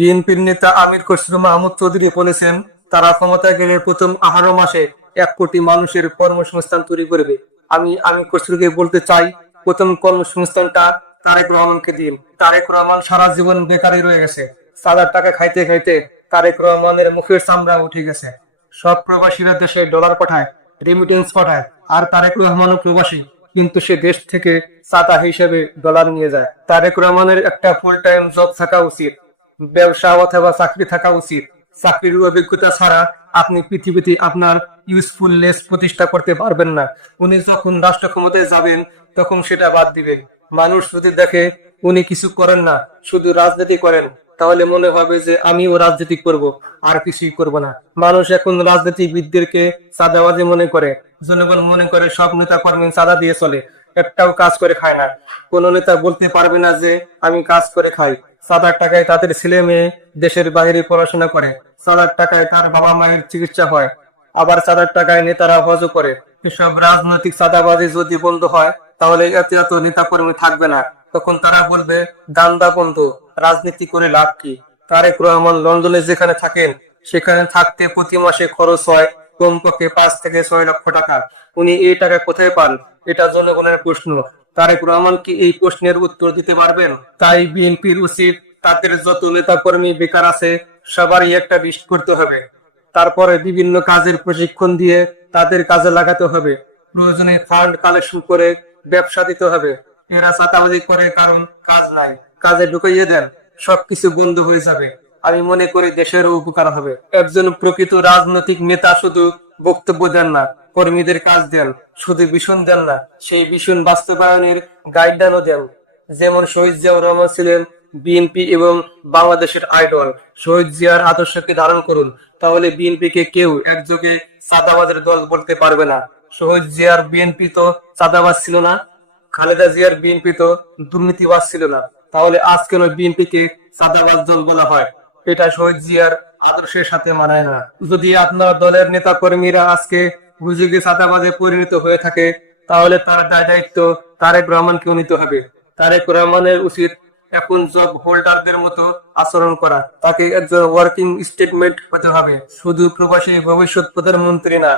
বিএনপির নেতা আমির খসরু মাহমুদ চৌধুরী বলেছেন, তারা ক্ষমতায় গেলে প্রথম আঠারো মাসে এক কোটি মানুষের কর্মসংস্থান তৈরি করবে। আমি আমি খসরুকে বলতে চাই, প্রথম কর্মসংস্থানটা তারেক রহমানকে দিন। তারেক রহমান সারা জীবন বেকারই রয়ে গেছে। সাদার টাকা খাইতে খাইতে তারেক রহমানের মুখের চামড়া উঠে গেছে। সব প্রবাসীরা দেশে ডলার পাঠায় রেমিটেন্স পাঠায়, আর তারেক রহমানও প্রবাসী, কিন্তু সে দেশ থেকে চাঁদা হিসেবে ডলার নিয়ে যায়। তারেক রহমানের একটা ফুল টাইম জব থাকা উচিত। ব্যবসা অথবা চাকরি থাকা উচিত। চাকরির অভিজ্ঞতা ছাড়া আপনি পৃথিবীতে আপনার ইউজফুলনেস প্রতিষ্ঠা করতে পারবেন না। উনি যখন রাষ্ট্র ক্ষমতায় যাবেন, তখন সেটা বাদ দিবেন। মানুষ যদি দেখে উনি কিছু করেন না, শুধু রাজনীতি করেন, তাহলে মনে হবে যে আমিও রাজনীতি করব, আর কিছুই করব না। মানুষ এখন রাজনীতিবিদদেরকে চাঁদাবাজি মনে করে। জনগণ মনে করে সব নেতা কর্মী চাঁদা দিয়ে চলে। একটাও কাজ করে খায় না। কোন নেতা বলতে পারবে না যে, আমি কাজ করে খাই। সাদার টাকায় তাদের ছেলে মেয়ে দেশের বাইরে পড়াশোনা করে। সাদার টাকায় তার বাবা মায়ের চিকিৎসা হয়। আবার চাঁদার টাকায় নেতারা হজ করে। এসব রাজনৈতিক চাঁদাবাজি যদি বন্ধ হয়, তাহলে এত এত নেতা কর্মী থাকবে না। তখন তারা বলবে, দান্দা বন্ধ, রাজনীতি করে লাভ কি? তারেক রহমান লন্ডনে যেখানে থাকেন, সেখানে থাকতে প্রতি মাসে খরচ হয় কমপক্ষে পাঁচ থেকে ছয় লক্ষ টাকা। উনি এই টাকা কোথায় পান? এটা জনগণের প্রশ্ন। তারেক রহমান কি এই প্রশ্নের উত্তর দিতে পারবেন? তাই বিএনপির উচিত তাদের যত নেতা কর্মী বেকার আছে, সবারই একটা লিস্ট করতে হবে। তারপরে বিভিন্ন কাজের প্রশিক্ষণ দিয়ে তাদের কাজে লাগাতে হবে। প্রয়োজনে ফান্ড কালেকশন করে ব্যবসা দিতে হবে। এরা চাতাবাজি করে কারণ কাজ নাই। কাজে ঢুকাইয়ে দেন, সবকিছু বন্ধ হয়ে যাবে। আমি মনে করি দেশেরও উপকার হবে। একজন প্রকৃত রাজনৈতিক নেতা শুধু বক্তব্য দেন না, কর্মীদের কাজ দেন শুধু ভীষণ দেন না, সেই ভীষণ বাস্তবায়নের গাইডলাইনও দেন। যেমন শহীদ জিয়াউর রহমান ছিলেন বিএনপি এবং বাংলাদেশের আইডল শহীদ জিয়ার আদর্শকে ধারণ করুন, তাহলে বিএনপিকে কেউ একযোগে চাঁদাবাজের দল বলতে পারবে না। শহীদ জিয়ার বিএনপি তো চাঁদাবাজ ছিল না, খালেদা জিয়ার বিএনপি তো দুর্নীতিবাজ ছিল না। তাহলে আজ বিএনপি কে চাঁদাবাজ দল বলা হয়? এটা শহীদ জিয়ার আদর্শের সাথে মানায় না। যদি আপনার দলের নেতা কর্মীরা আজকে হুজুগে চাঁদাবাজে পরিণত হয়ে থাকে, তাহলে তার দায় দায়িত্ব তারেক রহমানকেও নিতে হবে। তারেক রহমানের উচিত এখন জব হোল্ডারদের মতো আচরণ করা। তাকে একজন ওয়ার্কিং স্টেটমেন্ট হতে হবে। শুধু প্রবাসী ভবিষ্যৎ প্রধানমন্ত্রী না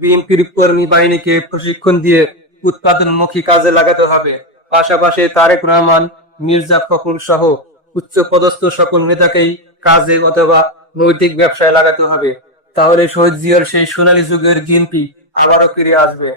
বিএনপির কর্মী বাহিনীকে প্রশিক্ষণ দিয়ে উৎপাদনমুখী কাজে লাগাতে হবে। পাশাপাশি তারেক রহমান, মির্জা ফখরুল সহ উচ্চ পদস্থ সকল নেতাকেই কাজে অথবা নৈতিক ব্যবসায় লাগাতে হবে তাহলে শহীদ জিয়ার সেই সোনালী যুগের গিনটি আবারও ফিরে আসবে।